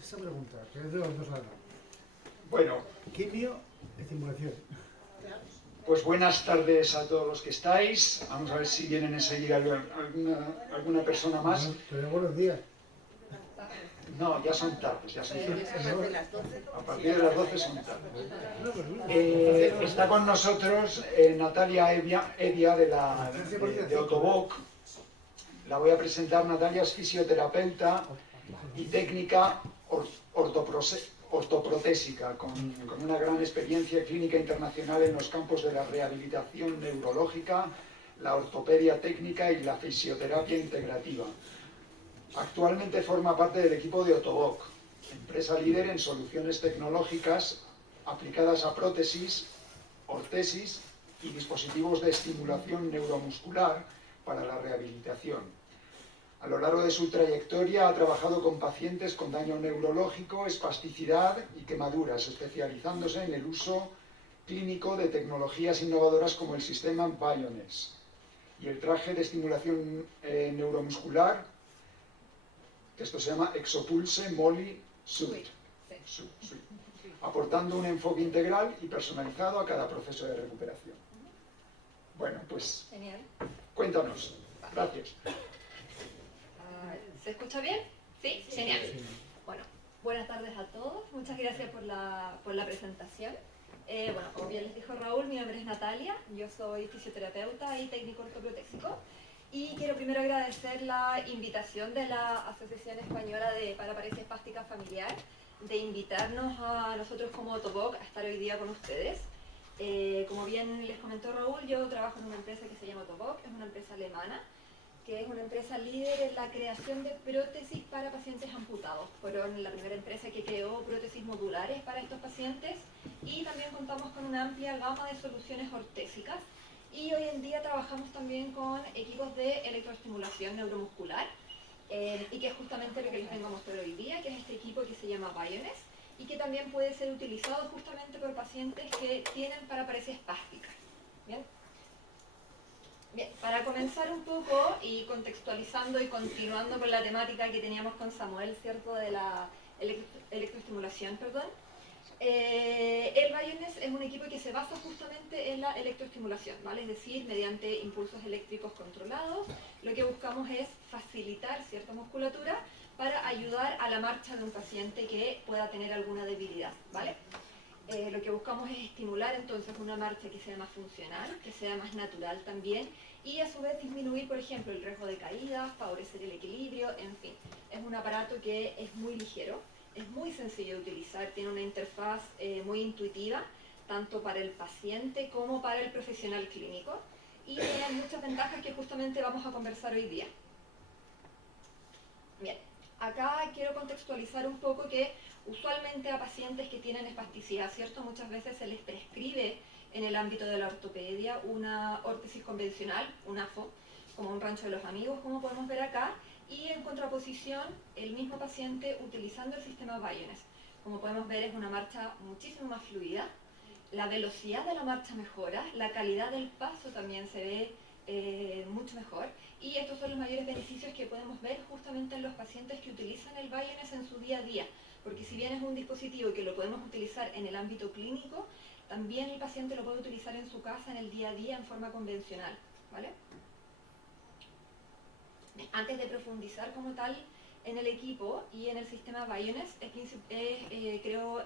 esa pregunta, que es de los dos lados. Bueno, Quimio, estimulación. pues buenas tardes a todos los que estáis. Vamos a ver si vienen enseguida alguna persona más. Bueno, pero buenos días. No, ya son tardes, ya son tardes. A partir de las 12 son tardes. Está con nosotros Natalia Evia de Otoboc. La voy a presentar. Natalia es fisioterapeuta y técnica ortoprotésica, con una gran experiencia clínica internacional en los campos de la rehabilitación neurológica, la ortopedia técnica y la fisioterapia integrativa. Actualmente forma parte del equipo de Otoboc, empresa líder en soluciones tecnológicas aplicadas a prótesis, ortesis y dispositivos de estimulación neuromuscular para la rehabilitación. A lo largo de su trayectoria ha trabajado con pacientes con daño neurológico, espasticidad y quemaduras, especializándose en el uso clínico de tecnologías innovadoras como el sistema Biones y el traje de estimulación neuromuscular, que esto se llama Exopulse Moly Suite, aportando un enfoque integral y personalizado a cada proceso de recuperación. Bueno, pues Genial. Cuéntanos. Gracias. ¿Se escucha bien? ¿Sí? Genial. Bueno, buenas tardes a todos. Muchas gracias por la presentación. Bueno, como bien les dijo Raúl, mi nombre es Natalia. Yo soy fisioterapeuta y técnico ortoprotésico. Y quiero primero agradecer la invitación de la Asociación Española de Paraparesia Espástica Familiar de invitarnos a nosotros como Otoboc a estar hoy día con ustedes. Como bien les comentó Raúl, yo trabajo en una empresa que se llama Otoboc, es una empresa alemana, que es una empresa líder en la creación de prótesis para pacientes amputados. Fueron la primera empresa que creó prótesis modulares para estos pacientes y también contamos con una amplia gama de soluciones ortésicas. Y hoy en día trabajamos también con equipos de electroestimulación neuromuscular, y que es justamente lo que les vengo a mostrar hoy día, que es este equipo que se llama Biones y que también puede ser utilizado justamente por pacientes que tienen paraparesia espástica. ¿Bien? Bien, para comenzar un poco y contextualizando y continuando con la temática que teníamos con Samuel, ¿cierto? De la electroestimulación, perdón. El Biones es un equipo que se basa justamente en la electroestimulación, ¿vale? Es decir, mediante impulsos eléctricos controlados, lo que buscamos es facilitar cierta musculatura para ayudar a la marcha de un paciente que pueda tener alguna debilidad, ¿vale? Lo que buscamos es estimular entonces una marcha que sea más funcional, que sea más natural también, y a su vez disminuir, por ejemplo, el riesgo de caída, favorecer el equilibrio, en fin. Es un aparato que es muy ligero, es muy sencillo de utilizar, tiene una interfaz muy intuitiva, tanto para el paciente como para el profesional clínico, y tiene muchas ventajas que justamente vamos a conversar hoy día. Bien, acá quiero contextualizar un poco que usualmente a pacientes que tienen espasticidad, ¿cierto? Muchas veces se les prescribe en el ámbito de la ortopedia una órtesis convencional, un AFO, como un rancho de los amigos, como podemos ver acá, y en contraposición, el mismo paciente utilizando el sistema Biones. Como podemos ver, es una marcha muchísimo más fluida, la velocidad de la marcha mejora, la calidad del paso también se ve mucho mejor, y estos son los mayores beneficios que podemos ver justamente en los pacientes que utilizan el Biones en su día a día, porque si bien es un dispositivo que lo podemos utilizar en el ámbito clínico, también el paciente lo puede utilizar en su casa en el día a día en forma convencional, ¿vale? Antes de profundizar como tal en el equipo y en el sistema Biones, creo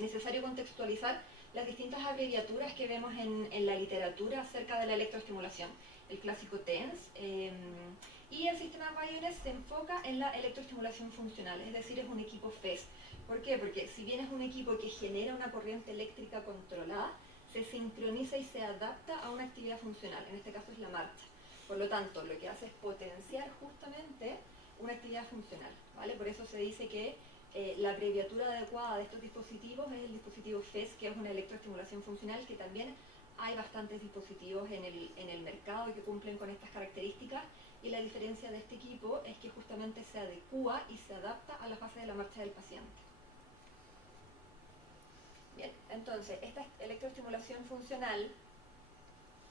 necesario contextualizar las distintas abreviaturas que vemos en la literatura acerca de la electroestimulación. El clásico TENS, y el sistema Biones se enfoca en la electroestimulación funcional, es decir, es un equipo FES. ¿Por qué? Porque si bien es un equipo que genera una corriente eléctrica controlada, se sincroniza y se adapta a una actividad funcional, en este caso es la marcha. Por lo tanto, lo que hace es potenciar justamente una actividad funcional, ¿vale? Por eso se dice que la abreviatura adecuada de estos dispositivos es el dispositivo FES, que es una electroestimulación funcional, que también hay bastantes dispositivos en el mercado que cumplen con estas características, y la diferencia de este equipo es que justamente se adecúa y se adapta a la fase de la marcha del paciente. Bien, entonces, esta electroestimulación funcional,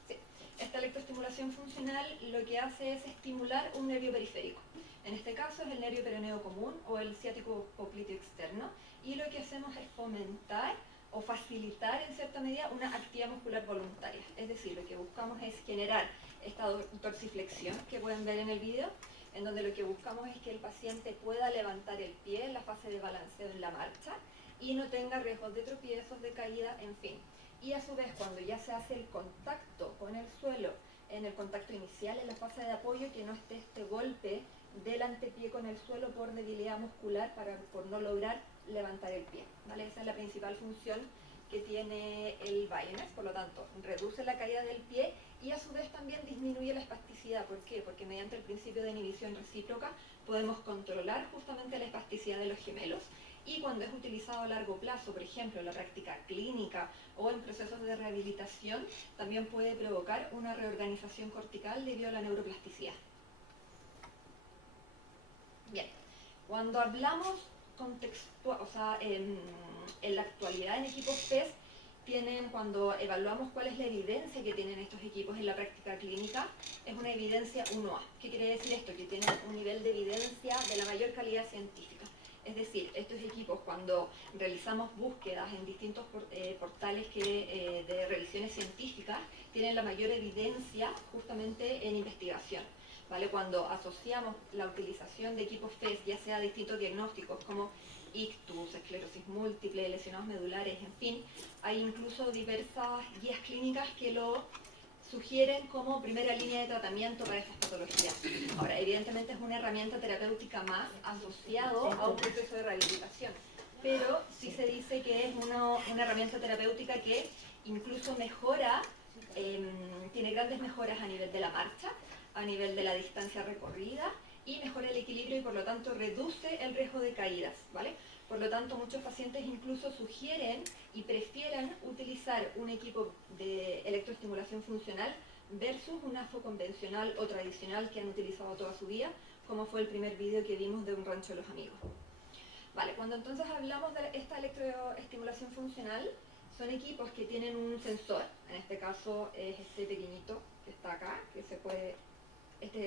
sí, Esta electroestimulación funcional lo que hace es estimular un nervio periférico. En este caso es el nervio peroneo común o el ciático popliteo externo, y lo que hacemos es fomentar o facilitar en cierta medida una actividad muscular voluntaria. Es decir, lo que buscamos es generar esta dorsiflexión que pueden ver en el video, en donde lo que buscamos es que el paciente pueda levantar el pie en la fase de balanceo en la marcha y no tenga riesgos de tropiezos, de caída, en fin. Y a su vez, cuando ya se hace el contacto con el suelo, en el contacto inicial, en la fase de apoyo, que no esté este golpe del antepié con el suelo por debilidad muscular, por no lograr levantar el pie, ¿vale? Esa es la principal función que tiene el Bioness. Por lo tanto, reduce la caída del pie y a su vez también disminuye la espasticidad. ¿Por qué? Porque mediante el principio de inhibición recíproca podemos controlar justamente la espasticidad de los gemelos, y cuando es utilizado a largo plazo, por ejemplo en la práctica clínica o en procesos de rehabilitación, también puede provocar una reorganización cortical debido a la neuroplasticidad. Bien, cuando hablamos en la actualidad en equipos PES, cuando evaluamos cuál es la evidencia que tienen estos equipos en la práctica clínica, es una evidencia 1A. ¿Qué quiere decir esto? Que tienen un nivel de evidencia de la mayor calidad científica. Es decir, estos equipos, cuando realizamos búsquedas en distintos portales de revisiones científicas, tienen la mayor evidencia justamente en investigación, ¿vale? Cuando asociamos la utilización de equipos PES, ya sea distintos diagnósticos como ictus, esclerosis múltiple, lesionados medulares, en fin, hay incluso diversas guías clínicas que lo sugieren como primera línea de tratamiento para estas patologías. Ahora, evidentemente es una herramienta terapéutica más asociado a un proceso de rehabilitación, pero sí se dice que es una herramienta terapéutica que incluso mejora, tiene grandes mejoras a nivel de la marcha, a nivel de la distancia recorrida, y mejora el equilibrio y por lo tanto reduce el riesgo de caídas, ¿vale? Por lo tanto, muchos pacientes incluso sugieren y prefieren utilizar un equipo de electroestimulación funcional versus un AFO convencional o tradicional que han utilizado toda su vida, como fue el primer vídeo que vimos de un rancho de los amigos. Vale, cuando entonces hablamos de esta electroestimulación funcional, son equipos que tienen un sensor, en este caso es este pequeñito que está acá, que se puede, este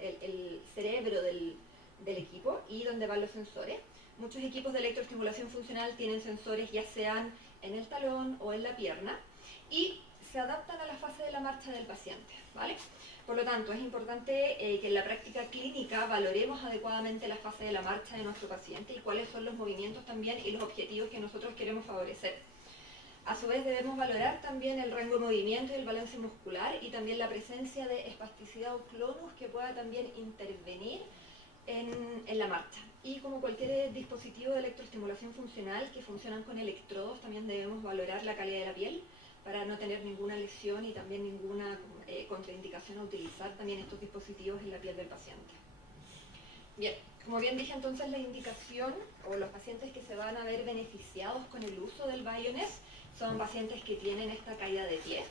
es el cerebro del equipo y donde van los sensores. Muchos equipos de electroestimulación funcional tienen sensores ya sean en el talón o en la pierna y se adaptan a la fase de la marcha del paciente, ¿vale? Por lo tanto, es importante que en la práctica clínica valoremos adecuadamente la fase de la marcha de nuestro paciente y cuáles son los movimientos también y los objetivos que nosotros queremos favorecer. A su vez debemos valorar también el rango de movimiento y el balance muscular y también la presencia de espasticidad o clonus que pueda también intervenir en la marcha. Y como cualquier dispositivo de electroestimulación funcional que funcionan con electrodos, también debemos valorar la calidad de la piel para no tener ninguna lesión y también ninguna contraindicación a utilizar también estos dispositivos en la piel del paciente. Bien, como bien dije entonces, la indicación o los pacientes que se van a ver beneficiados con el uso del Bioness son pacientes que tienen esta caída de pie.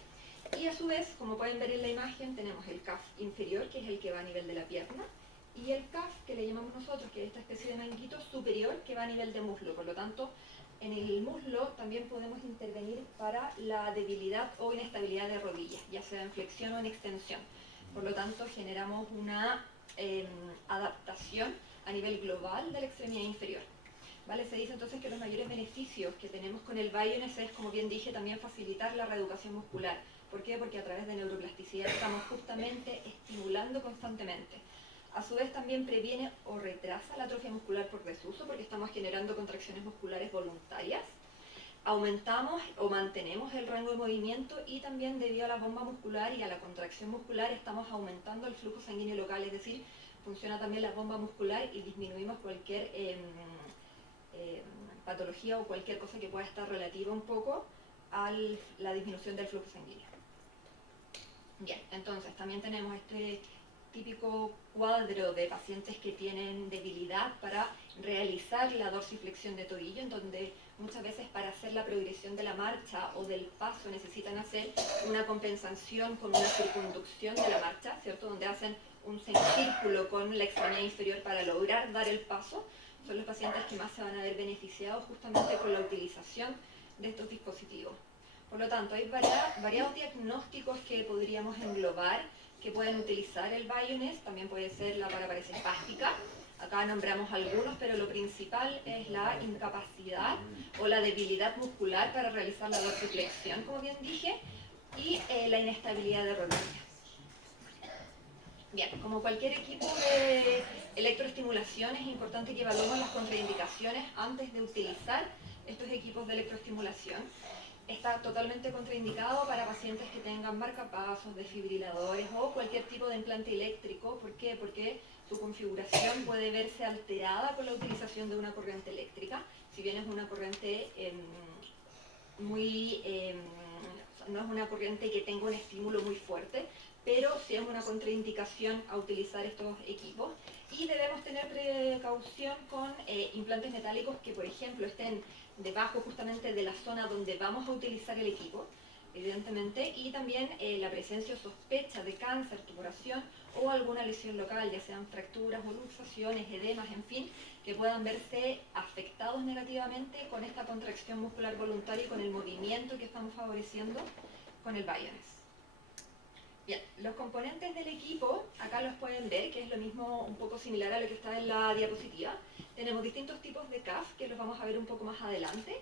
Y a su vez, como pueden ver en la imagen, tenemos el CAF inferior, que es el que va a nivel de la pierna, y el CAF, que le llamamos nosotros, que es esta especie de manguito superior, que va a nivel de muslo. Por lo tanto, en el muslo también podemos intervenir para la debilidad o inestabilidad de rodillas, ya sea en flexión o en extensión. Por lo tanto, generamos una adaptación a nivel global de la extremidad inferior. ¿Vale? Se dice entonces que los mayores beneficios que tenemos con el Bioness es, como bien dije, también facilitar la reeducación muscular. ¿Por qué? Porque a través de neuroplasticidad estamos justamente estimulando constantemente. A su vez también previene o retrasa la atrofia muscular por desuso, porque estamos generando contracciones musculares voluntarias. Aumentamos o mantenemos el rango de movimiento y también debido a la bomba muscular y a la contracción muscular estamos aumentando el flujo sanguíneo local, es decir, funciona también la bomba muscular y disminuimos cualquier patología o cualquier cosa que pueda estar relativa un poco a la disminución del flujo sanguíneo. Bien, entonces también tenemos este típico cuadro de pacientes que tienen debilidad para realizar la dorsiflexión de tobillo, en donde muchas veces para hacer la progresión de la marcha o del paso necesitan hacer una compensación con una circunducción de la marcha, ¿cierto? Donde hacen un semicírculo con la extremidad inferior para lograr dar el paso. Son los pacientes que más se van a ver beneficiados justamente con la utilización de estos dispositivos. Por lo tanto, hay variados diagnósticos que podríamos englobar que pueden utilizar el Bioness. También puede ser la paraparesia espástica. Acá nombramos algunos, pero lo principal es la incapacidad o la debilidad muscular para realizar la dorsiflexión, como bien dije, y la inestabilidad de rodillas. Bien, como cualquier equipo de electroestimulación, es importante que evaluemos las contraindicaciones antes de utilizar estos equipos de electroestimulación. Está totalmente contraindicado para pacientes que tengan marcapasos, desfibriladores o cualquier tipo de implante eléctrico. ¿Por qué? Porque su configuración puede verse alterada con la utilización de una corriente eléctrica. Si bien es una corriente no es una corriente que tenga un estímulo muy fuerte, pero sí es una contraindicación a utilizar estos equipos. Y debemos tener precaución con implantes metálicos que, por ejemplo, estén debajo justamente de la zona donde vamos a utilizar el equipo, evidentemente, y también la presencia o sospecha de cáncer, tumoración o alguna lesión local, ya sean fracturas o luxaciones, edemas, en fin, que puedan verse afectados negativamente con esta contracción muscular voluntaria y con el movimiento que estamos favoreciendo con el Bioness. Bien, los componentes del equipo, acá los pueden ver, que es lo mismo, un poco similar a lo que está en la diapositiva. Tenemos distintos tipos de CAF, que los vamos a ver un poco más adelante,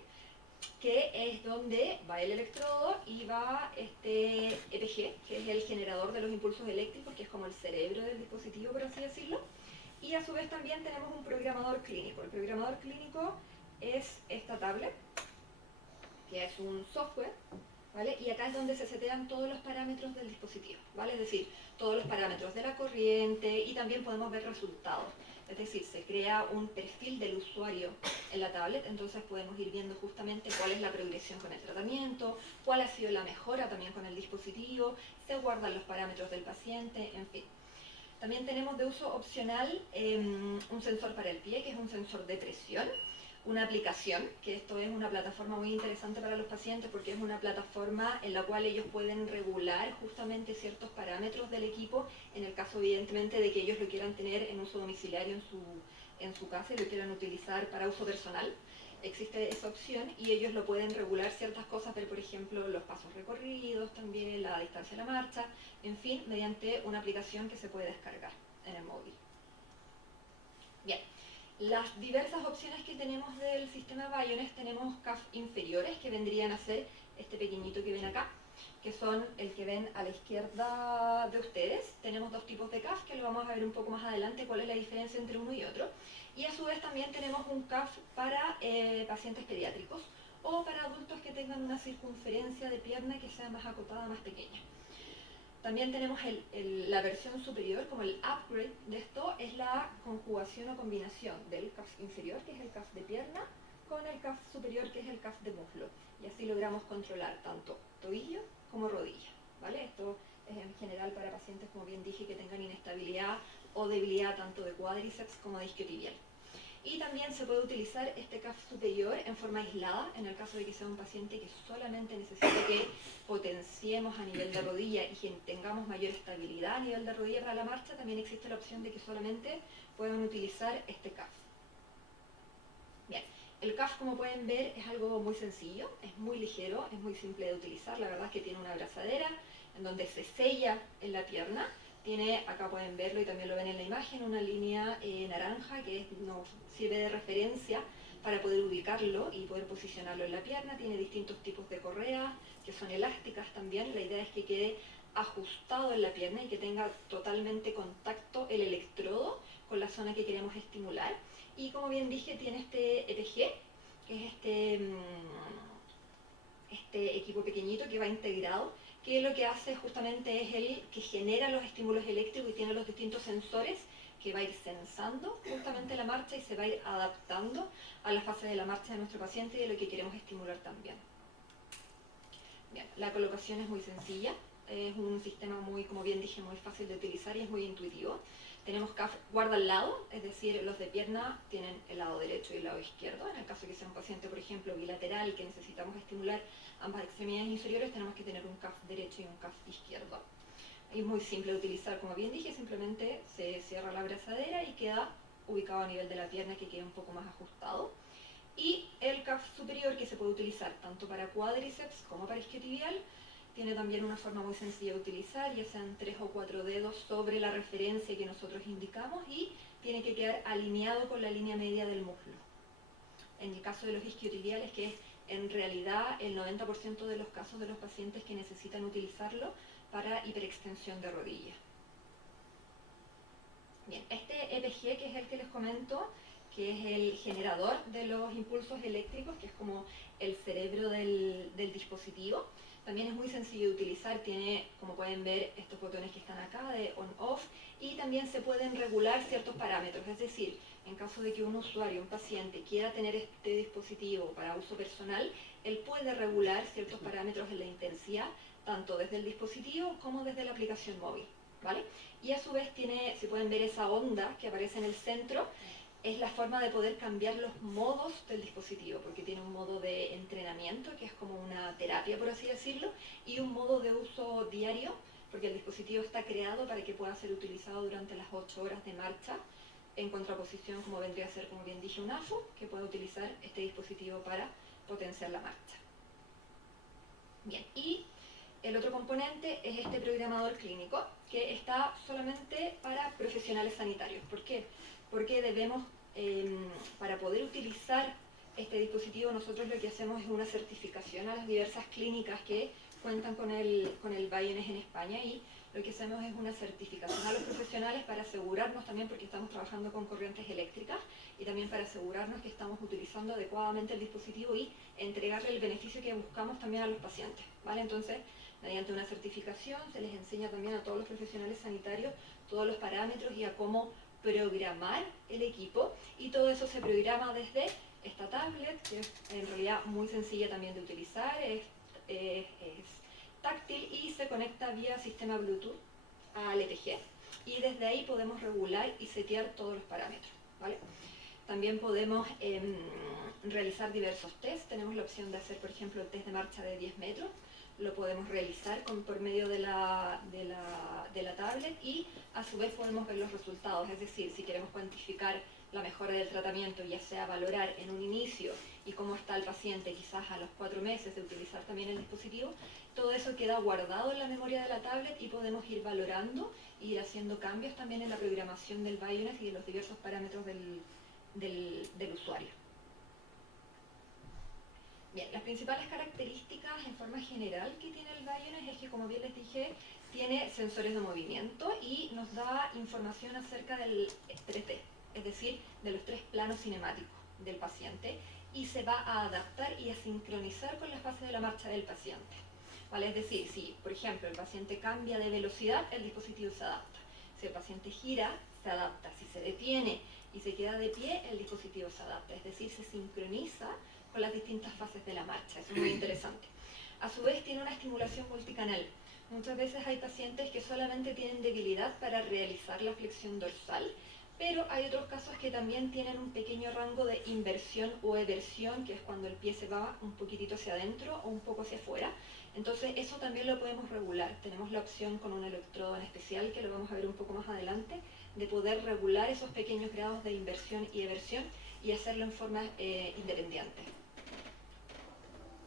que es donde va el electrodo y va este EPG, que es el generador de los impulsos eléctricos, que es como el cerebro del dispositivo, por así decirlo. Y a su vez también tenemos un programador clínico. El programador clínico es esta tablet, que es un software, ¿vale? Y acá es donde se setean todos los parámetros del dispositivo, ¿vale? Es decir, todos los parámetros de la corriente y también podemos ver resultados. Es decir, se crea un perfil del usuario en la tablet, entonces podemos ir viendo justamente cuál es la progresión con el tratamiento, cuál ha sido la mejora también con el dispositivo, se guardan los parámetros del paciente, en fin. También tenemos de uso opcional un sensor para el pie, que es un sensor de presión, una aplicación, que esto es una plataforma muy interesante para los pacientes porque es una plataforma en la cual ellos pueden regular justamente ciertos parámetros del equipo, en el caso evidentemente de que ellos lo quieran tener en uso domiciliario en su casa y lo quieran utilizar para uso personal. Existe esa opción y ellos lo pueden regular ciertas cosas, pero por ejemplo los pasos recorridos, también la distancia de la marcha, en fin, mediante una aplicación que se puede descargar en el móvil. Bien. Las diversas opciones que tenemos del sistema Bioness, tenemos CAF inferiores, que vendrían a ser este pequeñito que ven acá, que son el que ven a la izquierda de ustedes. Tenemos dos tipos de CAF, que lo vamos a ver un poco más adelante, cuál es la diferencia entre uno y otro. Y a su vez también tenemos un CAF para pacientes pediátricos o para adultos que tengan una circunferencia de pierna que sea más acotada, más pequeña. También tenemos la versión superior, como el upgrade de esto, es la conjugación o combinación del CAF inferior, que es el CAF de pierna, con el CAF superior, que es el CAF de muslo. Y así logramos controlar tanto tobillo como rodilla, ¿vale? Esto es en general para pacientes, como bien dije, que tengan inestabilidad o debilidad tanto de cuádriceps como de isquiotibial. Y también se puede utilizar este CAF superior en forma aislada, en el caso de que sea un paciente que solamente necesite que potenciemos a nivel de rodilla y que tengamos mayor estabilidad a nivel de rodilla para la marcha. También existe la opción de que solamente puedan utilizar este CAF. Bien, el CAF, como pueden ver, es algo muy sencillo, es muy ligero, es muy simple de utilizar. La verdad es que tiene una abrazadera en donde se sella en la pierna. Tiene, acá pueden verlo y también lo ven en la imagen, una línea naranja que nos sirve de referencia para poder ubicarlo y poder posicionarlo en la pierna. Tiene distintos tipos de correas que son elásticas también. La idea es que quede ajustado en la pierna y que tenga totalmente contacto el electrodo con la zona que queremos estimular. Y como bien dije, tiene este EPG, que es este equipo pequeñito que va integrado, que lo que hace justamente es el que genera los estímulos eléctricos y tiene los distintos sensores que va a ir sensando justamente la marcha y se va a ir adaptando a la fase de la marcha de nuestro paciente y de lo que queremos estimular también. Bien, la colocación es muy sencilla, es un sistema muy, como bien dije, muy fácil de utilizar y es muy intuitivo. Tenemos CAF guarda al lado, es decir, los de pierna tienen el lado derecho y el lado izquierdo. En el caso de que sea un paciente, por ejemplo, bilateral, que necesitamos estimular ambas extremidades inferiores, tenemos que tener un CAF derecho y un CAF izquierdo. Es muy simple de utilizar, como bien dije, simplemente se cierra la abrazadera y queda ubicado a nivel de la pierna, que quede un poco más ajustado. Y el CAF superior, que se puede utilizar tanto para cuádriceps como para isquiotibial, tiene también una forma muy sencilla de utilizar, ya sean 3 o 4 dedos sobre la referencia que nosotros indicamos y tiene que quedar alineado con la línea media del muslo. En el caso de los isquiotibiales, que es en realidad el 90% de los casos de los pacientes que necesitan utilizarlo para hiperextensión de rodilla. Bien, este EPG, que es el que les comento, que es el generador de los impulsos eléctricos, que es como el cerebro del dispositivo, también es muy sencillo de utilizar, tiene, como pueden ver, estos botones que están acá de on-off, y también se pueden regular ciertos parámetros, es decir, en caso de que un usuario, un paciente, quiera tener este dispositivo para uso personal, él puede regular ciertos parámetros en la intensidad, tanto desde el dispositivo como desde la aplicación móvil, ¿vale? Y a su vez tiene, si pueden ver esa onda que aparece en el centro, es la forma de poder cambiar los modos del dispositivo, porque tiene un modo de entrenamiento, que es como una terapia, por así decirlo, y un modo de uso diario, porque el dispositivo está creado para que pueda ser utilizado durante las 8 horas de marcha, en contraposición, como vendría a ser, como bien dije, un AFO, que puede utilizar este dispositivo para potenciar la marcha. Bien, y el otro componente es este programador clínico, que está solamente para profesionales sanitarios. ¿Por qué? Porque debemos, para poder utilizar este dispositivo, nosotros lo que hacemos es una certificación a las diversas clínicas que cuentan con el Biones en España, y lo que hacemos es una certificación a los profesionales para asegurarnos también, porque estamos trabajando con corrientes eléctricas, y también para asegurarnos que estamos utilizando adecuadamente el dispositivo y entregarle el beneficio que buscamos también a los pacientes, ¿vale? Entonces, mediante una certificación se les enseña también a todos los profesionales sanitarios todos los parámetros y a cómo programar el equipo, y todo eso se programa desde esta tablet, que es en realidad muy sencilla también de utilizar, es táctil y se conecta vía sistema Bluetooth al EPG, y desde ahí podemos regular y setear todos los parámetros, ¿vale? También podemos realizar diversos tests. Tenemos la opción de hacer, por ejemplo, el test de marcha de 10 metros, lo podemos realizar por medio de la tablet, y a su vez podemos ver los resultados, es decir, si queremos cuantificar la mejora del tratamiento, ya sea valorar en un inicio y cómo está el paciente quizás a los 4 meses de utilizar también el dispositivo, todo eso queda guardado en la memoria de la tablet y podemos ir valorando e ir haciendo cambios también en la programación del Biones y de los diversos parámetros del usuario. Bien, las principales características en forma general que tiene el Biones es que, como bien les dije, tiene sensores de movimiento y nos da información acerca del 3D, es decir, de los 3 planos cinemáticos del paciente, y se va a adaptar y a sincronizar con las fases de la marcha del paciente, ¿vale? Es decir, si, por ejemplo, el paciente cambia de velocidad, el dispositivo se adapta. Si el paciente gira, se adapta. Si se detiene y se queda de pie, el dispositivo se adapta. Es decir, se sincroniza con las distintas fases de la marcha. Eso es muy interesante. A su vez, tiene una estimulación multicanal. Muchas veces hay pacientes que solamente tienen debilidad para realizar la flexión dorsal, pero hay otros casos que también tienen un pequeño rango de inversión o eversión, que es cuando el pie se va un poquitito hacia adentro o un poco hacia afuera. Entonces eso también lo podemos regular. Tenemos la opción con un electrodo en especial, que lo vamos a ver un poco más adelante, de poder regular esos pequeños grados de inversión y eversión y hacerlo en forma independiente.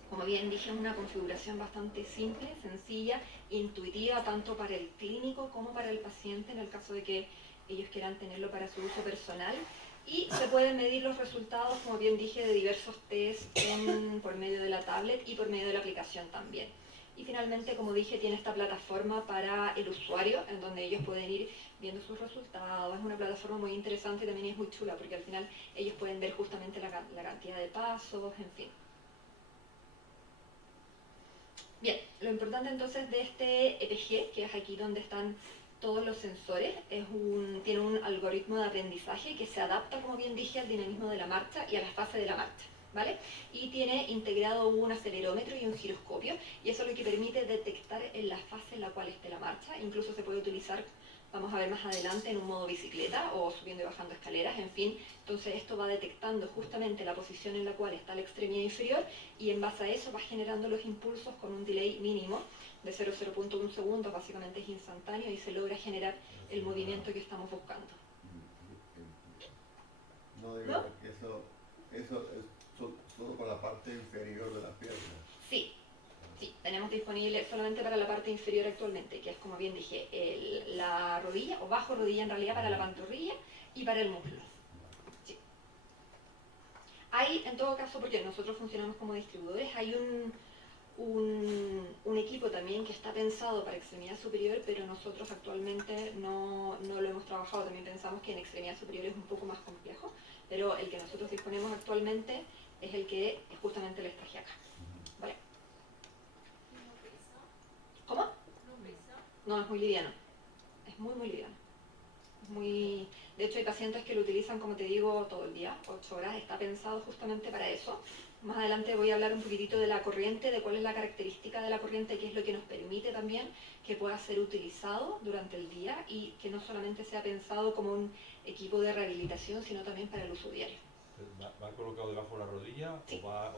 Como bien dije, es una configuración bastante simple, sencilla, intuitiva, tanto para el clínico como para el paciente, en el caso de que ellos quieran tenerlo para su uso personal. Y se pueden medir los resultados, como bien dije, de diversos tests por medio de la tablet y por medio de la aplicación también. Y finalmente, como dije, tiene esta plataforma para el usuario, en donde ellos pueden ir viendo sus resultados. Es una plataforma muy interesante y también es muy chula, porque al final ellos pueden ver justamente la cantidad de pasos, en fin. Bien, lo importante entonces de este EPG, que es aquí donde están todos los sensores, tiene un algoritmo de aprendizaje que se adapta, como bien dije, al dinamismo de la marcha y a las fases de la marcha, ¿vale? Y tiene integrado un acelerómetro y un giroscopio, y eso es lo que permite detectar en la fase en la cual esté la marcha. Incluso se puede utilizar, vamos a ver más adelante, en un modo bicicleta o subiendo y bajando escaleras, en fin. Entonces esto va detectando justamente la posición en la cual está la extremidad inferior, y en base a eso va generando los impulsos con un delay mínimo de 0,1 segundos, básicamente es instantáneo, y se logra generar el movimiento que estamos buscando. No, digo, ¿No? eso es todo para la parte inferior de las piernas. Sí, sí, tenemos disponible solamente para la parte inferior actualmente, que es como bien dije, la rodilla, o bajo rodilla en realidad, para la pantorrilla y para el muslo. Sí. Hay, en todo caso, porque nosotros funcionamos como distribuidores, hay un equipo también que está pensado para extremidad superior, pero nosotros actualmente no lo hemos trabajado. También pensamos que en extremidad superior es un poco más complejo, pero el que nosotros disponemos actualmente es el que justamente les traje acá. ¿Vale? ¿Cómo? No, es muy liviano. Es muy, muy liviano. Es muy... De hecho, hay pacientes que lo utilizan, como te digo, todo el día, 8 horas. Está pensado justamente para eso. Más adelante voy a hablar un poquitito de la corriente, de cuál es la característica de la corriente, qué es lo que nos permite también que pueda ser utilizado durante el día y que no solamente sea pensado como un equipo de rehabilitación, sino también para el uso diario. ¿Va colocado debajo de la rodilla Sí. o va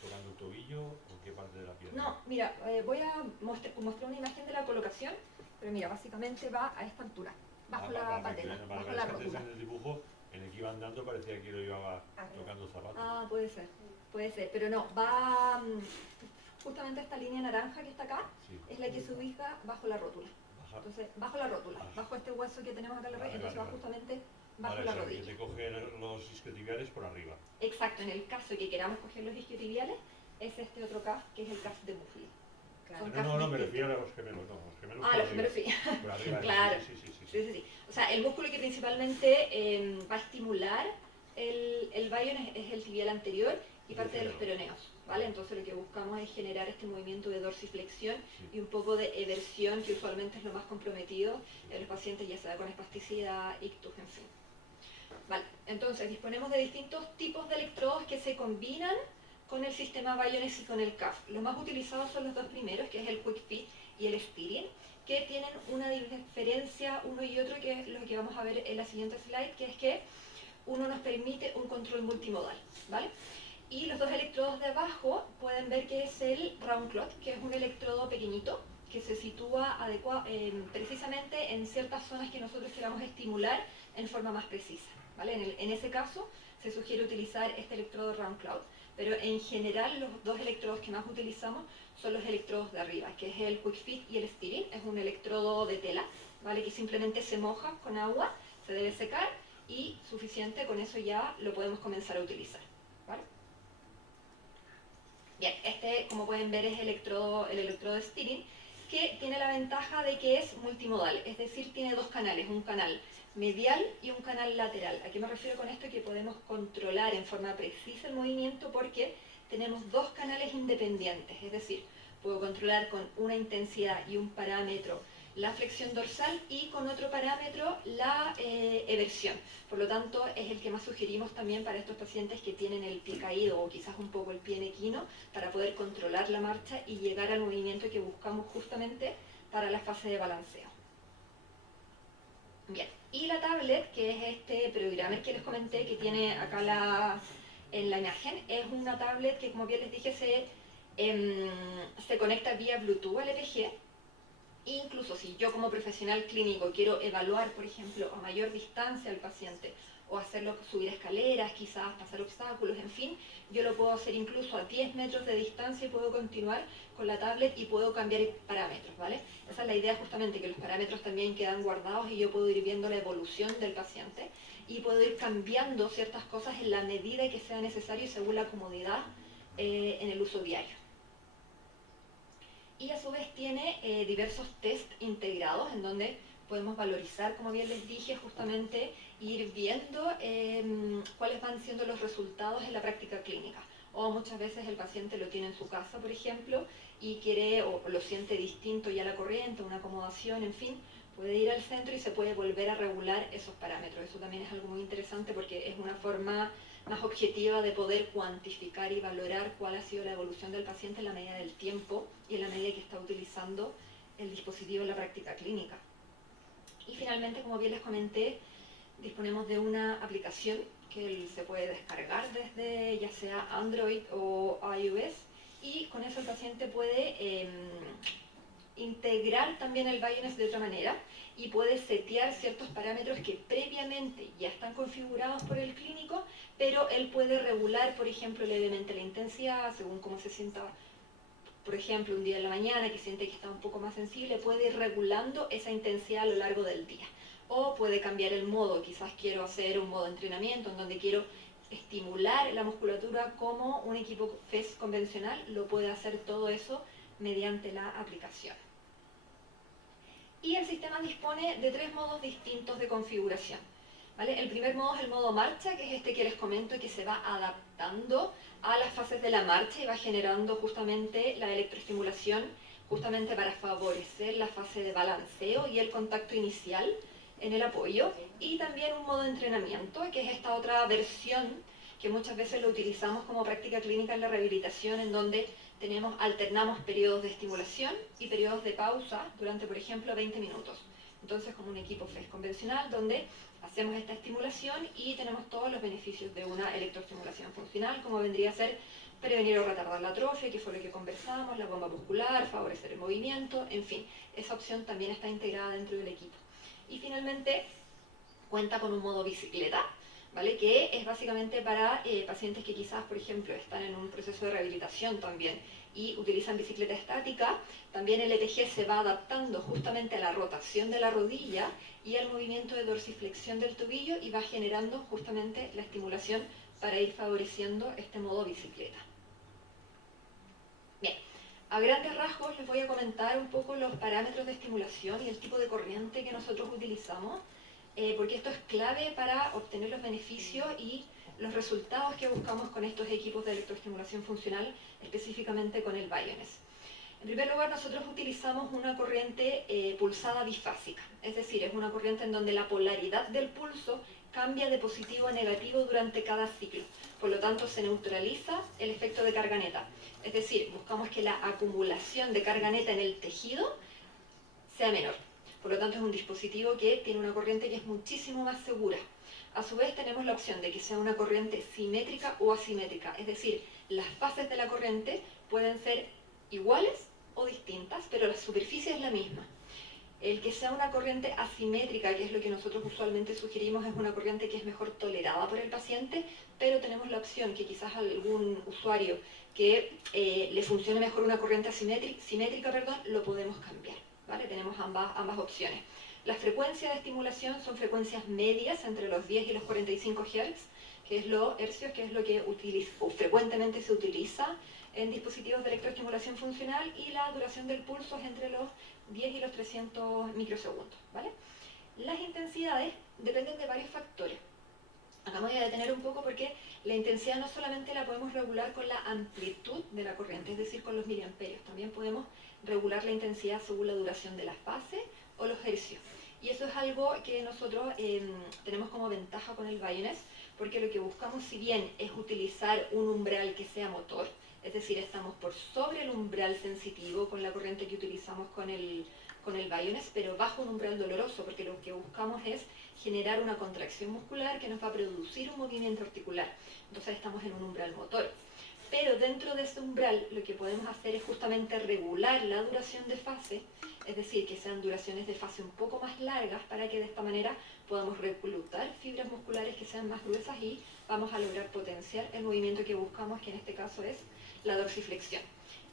tocando el tobillo o qué parte de la pierna? No, mira, voy a mostrar una imagen de la colocación, pero mira, básicamente va a esta altura, bajo la patela, bajo la rótula. En el dibujo, en el que iba andando, parecía que lo llevaba tocando zapatos. Ah, puede ser, pero no, va justamente esta línea naranja que está acá, Sí. es la que se ubica bajo la rótula. Entonces, bajo la rótula, bajo este hueso que tenemos acá en la rodilla, entonces va justamente bajo la rodilla. Que te coge los isquiotibiales por arriba. Exacto, en el caso de que queramos coger los isquiotibiales, es este otro CAF, que es el CAF de muslo. Claro. No, me refiero a los gemelos, no, los gemelos Ah, los gemelos sí. Por arriba, Claro. Sí. O sea, el músculo que principalmente va a estimular el bayón es el tibial anterior y parte de los peroneos, ¿vale? Entonces lo que buscamos es generar este movimiento de dorsiflexión y un poco de eversión, que usualmente es lo más comprometido en los pacientes, ya sea con espasticidad, ictus, en fin. Vale, entonces disponemos de distintos tipos de electrodos que se combinan con el sistema Bayonex y con el CAF. Los más utilizados son los dos primeros, que es el Quick Fit y el Steering, que tienen una diferencia uno y otro, que es lo que vamos a ver en la siguiente slide, que es que uno nos permite un control multimodal, ¿vale? Y los dos electrodos de abajo pueden ver que es el Round Clot, que es un electrodo pequeñito, que se sitúa precisamente en ciertas zonas que nosotros queramos estimular en forma más precisa, ¿vale? En ese caso se sugiere utilizar este electrodo Round Clot, pero en general los dos electrodos que más utilizamos son los electrodos de arriba, que es el Quick Fit y el Steering. Es un electrodo de tela, ¿vale? Que simplemente se moja con agua, se debe secar y suficiente, con eso ya lo podemos comenzar a utilizar, ¿vale? Bien, este, como pueden ver, es el electrodo Steering, que tiene la ventaja de que es multimodal, es decir, tiene dos canales, un canal medial y un canal lateral. ¿A qué me refiero con esto? Que podemos controlar en forma precisa el movimiento porque tenemos dos canales independientes, es decir, puedo controlar con una intensidad y un parámetro la flexión dorsal y con otro parámetro la eversión. Por lo tanto, es el que más sugerimos también para estos pacientes que tienen el pie caído o quizás un poco el pie en equino, para poder controlar la marcha y llegar al movimiento que buscamos justamente para la fase de balanceo. Bien, y la tablet, que es este programmer que les comenté, que tiene acá en la imagen, es una tablet que, como bien les dije, se conecta vía Bluetooth al EPG. Incluso si yo como profesional clínico quiero evaluar, por ejemplo, a mayor distancia al paciente o hacerlo subir escaleras, quizás pasar obstáculos, en fin, yo lo puedo hacer incluso a 10 metros de distancia y puedo continuar con la tablet y puedo cambiar parámetros, ¿vale? Esa es la idea, justamente, que los parámetros también quedan guardados y yo puedo ir viendo la evolución del paciente y puedo ir cambiando ciertas cosas en la medida que sea necesario y según la comodidad en el uso diario. Y a su vez tiene diversos test integrados en donde podemos valorizar, como bien les dije, justamente ir viendo cuáles van siendo los resultados en la práctica clínica. O muchas veces el paciente lo tiene en su casa, por ejemplo, y quiere o lo siente distinto ya la corriente, una acomodación, en fin, puede ir al centro y se puede volver a regular esos parámetros. Eso también es algo muy interesante porque es una forma más objetiva de poder cuantificar y valorar cuál ha sido la evolución del paciente en la medida del tiempo y en la medida que está utilizando el dispositivo en la práctica clínica. Y finalmente, como bien les comenté, disponemos de una aplicación que se puede descargar desde ya sea Android o iOS, y con eso el paciente puede integrar también el Bioness de otra manera y puede setear ciertos parámetros que previamente ya están configurados por el clínico, pero él puede regular, por ejemplo, levemente la intensidad según cómo se sienta. Por ejemplo, un día en la mañana que siente que está un poco más sensible, puede ir regulando esa intensidad a lo largo del día. O puede cambiar el modo, quizás quiero hacer un modo de entrenamiento en donde quiero estimular la musculatura como un equipo FES convencional, lo puede hacer todo eso mediante la aplicación. Y el sistema dispone de 3 modos distintos de configuración, ¿vale? El primer modo es el modo marcha, que es este que les comento, que se va adaptando a las fases de la marcha y va generando justamente la electroestimulación justamente para favorecer la fase de balanceo y el contacto inicial en el apoyo, y también un modo de entrenamiento, que es esta otra versión que muchas veces lo utilizamos como práctica clínica en la rehabilitación, en donde alternamos periodos de estimulación y periodos de pausa durante, por ejemplo, 20 minutos. Entonces, como un equipo FES convencional, donde hacemos esta estimulación y tenemos todos los beneficios de una electroestimulación funcional, como vendría a ser prevenir o retardar la atrofia, que fue lo que conversamos, la bomba muscular, favorecer el movimiento, en fin, esa opción también está integrada dentro del equipo. Y finalmente, cuenta con un modo bicicleta, ¿vale? Que es básicamente para pacientes que quizás, por ejemplo, están en un proceso de rehabilitación también y utilizan bicicleta estática. También el ETG se va adaptando justamente a la rotación de la rodilla y al movimiento de dorsiflexión del tobillo y va generando justamente la estimulación para ir favoreciendo este modo bicicleta. Bien, a grandes rasgos les voy a comentar un poco los parámetros de estimulación y el tipo de corriente que nosotros utilizamos, porque esto es clave para obtener los beneficios y los resultados que buscamos con estos equipos de electroestimulación funcional, específicamente con el Bioness. En primer lugar, nosotros utilizamos una corriente pulsada bifásica, es decir, es una corriente en donde la polaridad del pulso cambia de positivo a negativo durante cada ciclo. Por lo tanto, se neutraliza el efecto de carga neta. Es decir, buscamos que la acumulación de carga neta en el tejido sea menor. Por lo tanto, es un dispositivo que tiene una corriente que es muchísimo más segura. A su vez, tenemos la opción de que sea una corriente simétrica o asimétrica. Es decir, las fases de la corriente pueden ser iguales o distintas, pero la superficie es la misma. El que sea una corriente asimétrica, que es lo que nosotros usualmente sugerimos, es una corriente que es mejor tolerada por el paciente, pero tenemos la opción que quizás a algún usuario que le funcione mejor una corriente simétrica, lo podemos cambiar, ¿vale? Tenemos ambas opciones. Las frecuencias de estimulación son frecuencias medias entre los 10 y los 45 Hz, que es lo que frecuentemente se utiliza en dispositivos de electroestimulación funcional, y la duración del pulso es entre los 10 y los 300 microsegundos, ¿vale? Las intensidades dependen de varios factores. Acá me voy a detener un poco porque la intensidad no solamente la podemos regular con la amplitud de la corriente, es decir, con los miliamperios, también podemos regular la intensidad según la duración de la fase o los hercios. Y eso es algo que nosotros tenemos como ventaja con el Bioness, porque lo que buscamos, si bien es utilizar un umbral que sea motor, es decir, estamos por sobre el umbral sensitivo con la corriente que utilizamos con el Bioness, pero bajo un umbral doloroso, porque lo que buscamos es generar una contracción muscular que nos va a producir un movimiento articular. Entonces estamos en un umbral motor. Pero dentro de ese umbral lo que podemos hacer es justamente regular la duración de fase, es decir, que sean duraciones de fase un poco más largas, para que de esta manera podamos reclutar fibras musculares que sean más gruesas y vamos a lograr potenciar el movimiento que buscamos, que en este caso es la dorsiflexión.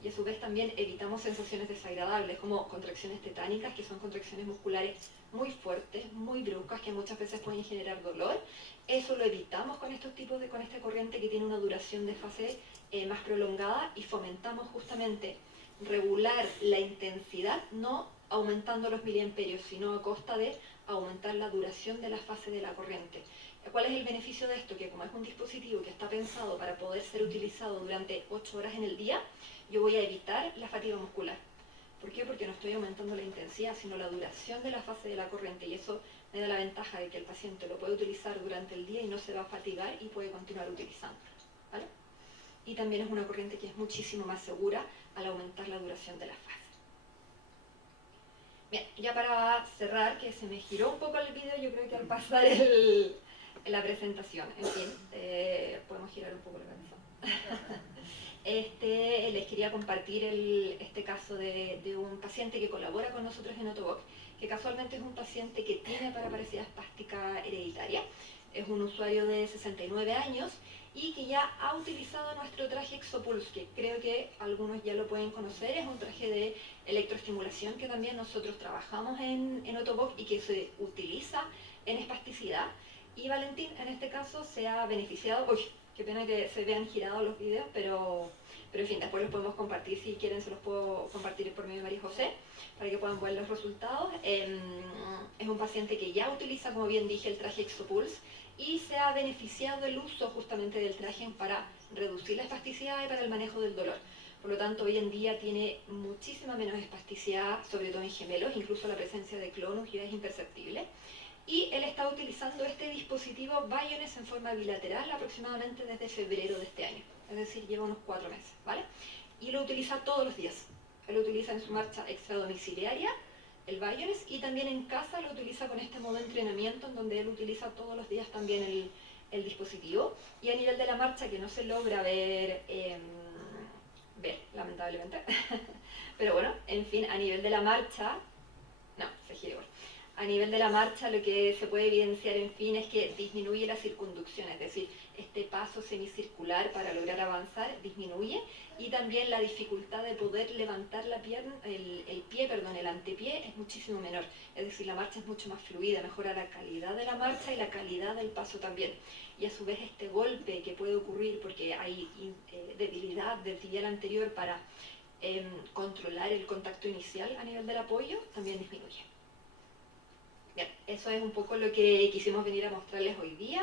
Y a su vez también evitamos sensaciones desagradables como contracciones tetánicas, que son contracciones musculares muy fuertes, muy bruscas, que muchas veces pueden generar dolor. Eso lo evitamos con esta corriente que tiene una duración de fase más prolongada, y fomentamos justamente regular la intensidad, no aumentando los miliamperios, sino a costa de aumentar la duración de la fase de la corriente. ¿Cuál es el beneficio de esto? Que como es un dispositivo que está pensado para poder ser utilizado durante 8 horas en el día, yo voy a evitar la fatiga muscular. ¿Por qué? Porque no estoy aumentando la intensidad, sino la duración de la fase de la corriente, y eso me da la ventaja de que el paciente lo puede utilizar durante el día y no se va a fatigar y puede continuar utilizándolo, ¿vale? Y también es una corriente que es muchísimo más segura al aumentar la duración de la fase. Bien, ya para cerrar, que se me giró un poco el vídeo, yo creo que al pasar la presentación, en fin, podemos girar un poco la cabeza. Les quería compartir este caso de un paciente que colabora con nosotros en Otoboc, que casualmente es un paciente que tiene paraparesia espástica hereditaria. Es un usuario de 69 años y que ya ha utilizado nuestro traje Exopulse, que creo que algunos ya lo pueden conocer. Es un traje de electroestimulación que también nosotros trabajamos en Otoboc y que se utiliza en espasticidad. Y Valentín, en este caso, se ha beneficiado. Uy, qué pena que se vean girados los videos, pero en fin, después los podemos compartir. Si quieren, se los puedo compartir por medio de María José, para que puedan ver los resultados. Es un paciente que ya utiliza, como bien dije, el traje Exopulse y se ha beneficiado del uso justamente del traje para reducir la espasticidad y para el manejo del dolor. Por lo tanto, hoy en día tiene muchísima menos espasticidad, sobre todo en gemelos, incluso la presencia de clonus ya es imperceptible. Y él está utilizando este dispositivo Biones en forma bilateral aproximadamente desde febrero de este año. Es decir, lleva unos 4 meses, ¿vale? Y lo utiliza todos los días. Él lo utiliza en su marcha extradomiciliaria, el Biones, y también en casa lo utiliza con este modo de entrenamiento en donde él utiliza todos los días también el dispositivo. Y a nivel de la marcha, que no se logra ver lamentablemente, pero bueno, en fin, a nivel de la marcha, no, se gira igual. A nivel de la marcha, lo que se puede evidenciar, en fin, es que disminuye la circunducción, es decir, este paso semicircular para lograr avanzar disminuye, y también la dificultad de poder levantar la pierna, el antepié es muchísimo menor, es decir, la marcha es mucho más fluida, mejora la calidad de la marcha y la calidad del paso también. Y a su vez este golpe que puede ocurrir porque hay debilidad del tibial anterior para controlar el contacto inicial a nivel del apoyo, también disminuye. Bien, eso es un poco lo que quisimos venir a mostrarles hoy día,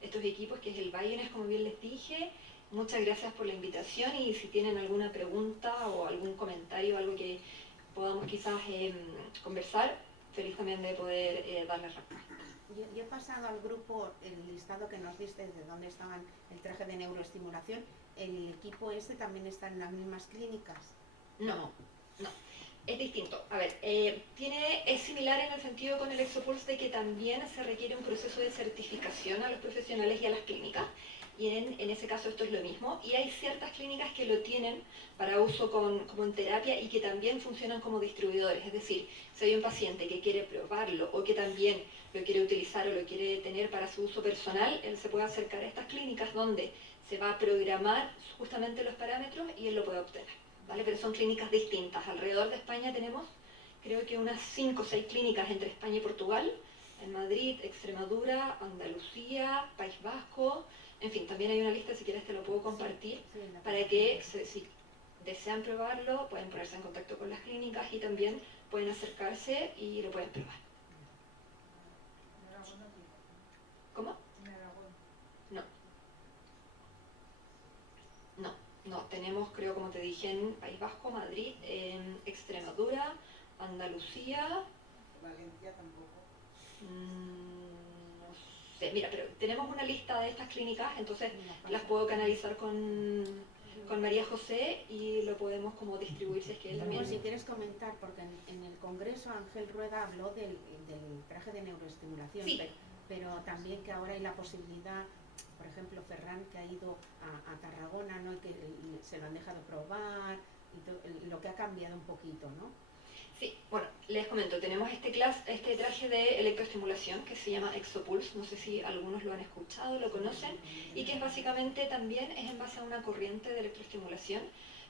estos equipos, que es el Biones, como bien les dije. Muchas gracias por la invitación, y si tienen alguna pregunta o algún comentario, algo que podamos quizás conversar, feliz también de poder darles respuesta. Yo he pasado al grupo el listado que nos diste de dónde estaban el traje de neuroestimulación. ¿El equipo este también está en las mismas clínicas? No. Es distinto. A ver, es similar en el sentido con el Exopulse de que también se requiere un proceso de certificación a los profesionales y a las clínicas, y en ese caso esto es lo mismo, y hay ciertas clínicas que lo tienen para uso como en terapia y que también funcionan como distribuidores. Es decir, si hay un paciente que quiere probarlo o que también lo quiere utilizar o lo quiere tener para su uso personal, él se puede acercar a estas clínicas donde se va a programar justamente los parámetros y él lo puede obtener, ¿vale? Pero son clínicas distintas. Alrededor de España tenemos, creo que unas 5 o 6 clínicas entre España y Portugal, en Madrid, Extremadura, Andalucía, País Vasco, en fin, también hay una lista, si quieres te lo puedo compartir, para que si desean probarlo, pueden ponerse en contacto con las clínicas y también pueden acercarse y lo pueden probar. ¿Cómo? No, tenemos, creo, como te dije, en País Vasco, Madrid, en Extremadura, Andalucía. Valencia tampoco. No sé, mira, pero tenemos una lista de estas clínicas, entonces las puedo canalizar con María José y lo podemos como distribuir si es que él también. Si quieres comentar, porque en el congreso Ángel Rueda habló del traje de neuroestimulación, Sí. pero también que ahora hay la posibilidad, por ejemplo, Ferran, que ha ido a Tarragona, ¿no? Y que se lo han dejado probar, y lo que ha cambiado un poquito, ¿no? Sí, bueno, les comento, tenemos este traje de electroestimulación que se llama Exopulse, no sé si algunos lo han escuchado, lo conocen, y que es básicamente también es en base a una corriente de electroestimulación,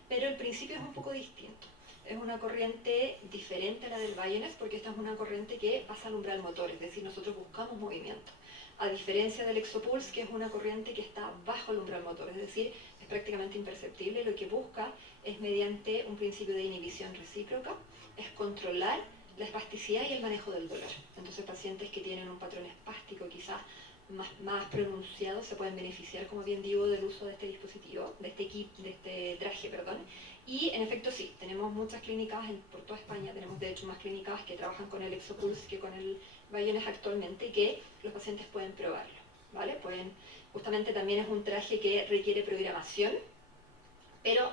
pero el principio es un poco distinto. Es una corriente diferente a la del Biones, porque esta es una corriente que pasa al umbral motor, es decir, nosotros buscamos movimiento. A diferencia del Exopulse, que es una corriente que está bajo el umbral motor, es decir, es prácticamente imperceptible, lo que busca es mediante un principio de inhibición recíproca, es controlar la espasticidad y el manejo del dolor. Entonces pacientes que tienen un patrón espástico quizás más pronunciado se pueden beneficiar, como bien digo, del uso de este dispositivo, de este traje, perdón. Y en efecto sí, tenemos muchas clínicas por toda España, tenemos de hecho más clínicas que trabajan con el Exopulse que con el Biones actualmente, y que los pacientes pueden probarlo, ¿vale? Justamente también es un traje que requiere programación, pero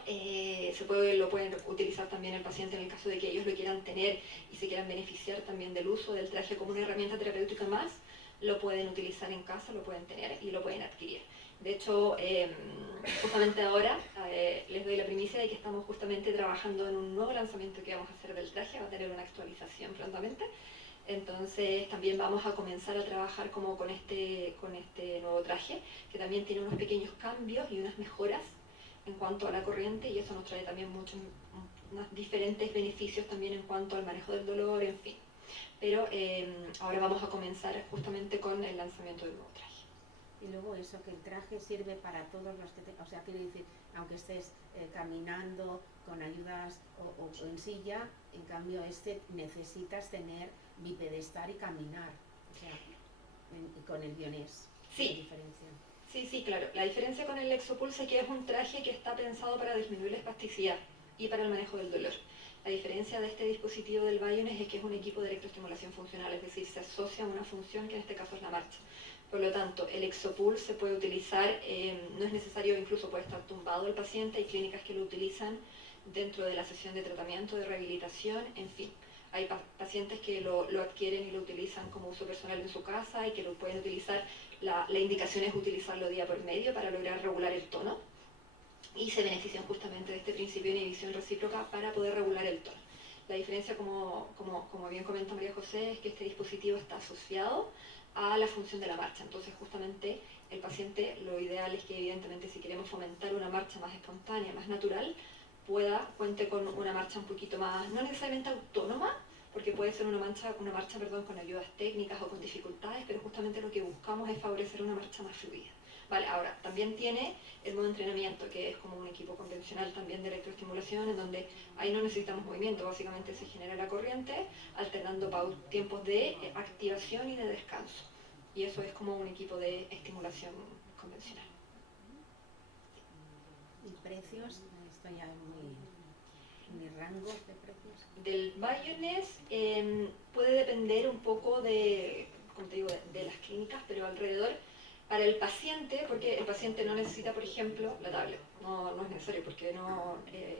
lo pueden utilizar también el paciente en el caso de que ellos lo quieran tener y se quieran beneficiar también del uso del traje como una herramienta terapéutica más, lo pueden utilizar en casa, lo pueden tener y lo pueden adquirir. De hecho, justamente ahora les doy la primicia de que estamos justamente trabajando en un nuevo lanzamiento que vamos a hacer del traje, va a tener una actualización prontamente. Entonces también vamos a comenzar a trabajar como con este nuevo traje, que también tiene unos pequeños cambios y unas mejoras en cuanto a la corriente, y eso nos trae también muchos unos diferentes beneficios también en cuanto al manejo del dolor, en fin. Pero ahora vamos a comenzar justamente con el lanzamiento del nuevo traje. Y luego eso, que el traje sirve para todos los que o sea, quiero decir, aunque estés caminando con ayudas o en silla, en cambio necesitas tener bipedestar y caminar, o sea, y con el Bioness. Sí. ¿Qué diferencia? Sí, claro. La diferencia con el Exopulse es que es un traje que está pensado para disminuir la espasticidad y para el manejo del dolor. La diferencia de este dispositivo del Bioness es que es un equipo de electroestimulación funcional, es decir, se asocia a una función que en este caso es la marcha. Por lo tanto, el Exopulse se puede utilizar, no es necesario, incluso puede estar tumbado el paciente, hay clínicas que lo utilizan dentro de la sesión de tratamiento, de rehabilitación, en fin. Hay pacientes que lo adquieren y lo utilizan como uso personal en su casa y que lo pueden utilizar. La indicación es utilizarlo día por medio para lograr regular el tono, y se benefician justamente de este principio de inhibición recíproca para poder regular el tono. La diferencia, como bien comenta María José, es que este dispositivo está asociado a la función de la marcha. Entonces justamente el paciente, lo ideal es que evidentemente si queremos fomentar una marcha más espontánea, más natural, cuente con una marcha un poquito más, no necesariamente autónoma, porque puede ser una marcha con ayudas técnicas o con dificultades, pero justamente lo que buscamos es favorecer una marcha más fluida. Vale, ahora, también tiene el modo entrenamiento, que es como un equipo convencional también de electroestimulación, en donde ahí no necesitamos movimiento, básicamente se genera la corriente, alternando tiempos de activación y de descanso. Y eso es como un equipo de estimulación convencional. ¿Y precios? Esto ya es mi rango de precios. Del Bioness puede depender un poco de, como te digo, de las clínicas, pero alrededor, para el paciente, porque el paciente no necesita, por ejemplo, la tablet, no es necesario, porque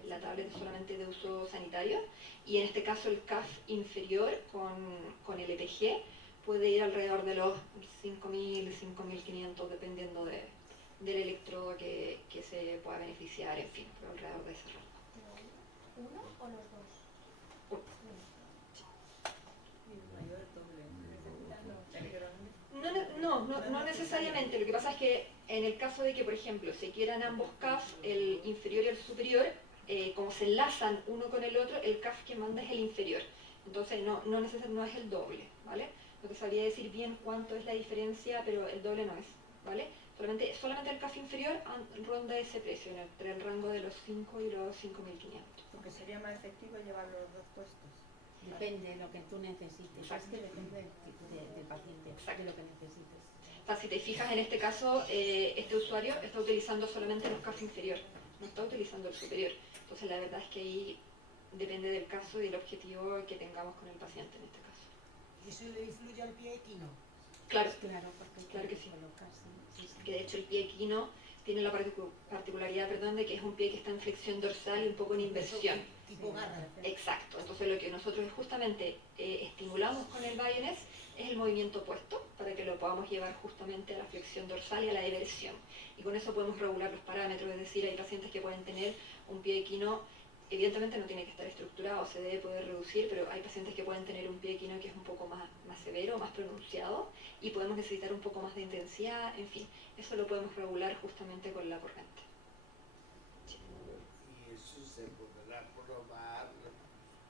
la tablet es solamente de uso sanitario, y en este caso el CAF inferior con el EPG puede ir alrededor de los 5.000, 5.500, dependiendo del electrodo que se pueda beneficiar, en fin, pero alrededor de ese rango. ¿Uno o los dos? No necesariamente. Lo que pasa es que en el caso de que, por ejemplo, se quieran ambos CAF, el inferior y el superior, como se enlazan uno con el otro, el CAF que manda es el inferior. Entonces no es el doble, ¿vale? No te sabría decir bien cuánto es la diferencia, pero el doble no es, ¿vale? Solamente el CAF inferior ronda ese precio, entre el rango de los 5 y los 5.500. Porque sería más efectivo llevar los dos puestos. Depende de lo que tú necesites. Exacto. Es que depende del paciente, Exacto. de lo que necesites. O sea, si te fijas en este caso, este usuario está utilizando solamente los CAF inferior, no está utilizando el superior. Entonces la verdad es que ahí depende del caso y del objetivo que tengamos con el paciente en este caso. ¿Y eso le influye al pie equino? Claro, Claro, porque Claro que sí. colocas, sí. que de hecho el pie equino tiene la particularidad, de que es un pie que está en flexión dorsal y un poco en inversión. Tipo garra. Exacto, entonces lo que nosotros justamente estimulamos con el Bioness es el movimiento opuesto, para que lo podamos llevar justamente a la flexión dorsal y a la eversión. Y con eso podemos regular los parámetros, es decir, hay pacientes que pueden tener un pie equino, evidentemente no tiene que estar estructurado, se debe poder reducir, pero hay pacientes que pueden tener un pie equino que es un poco más severo, más pronunciado, y podemos necesitar un poco más de intensidad, en fin, eso lo podemos regular justamente con la corriente. Y eso se podrá probar,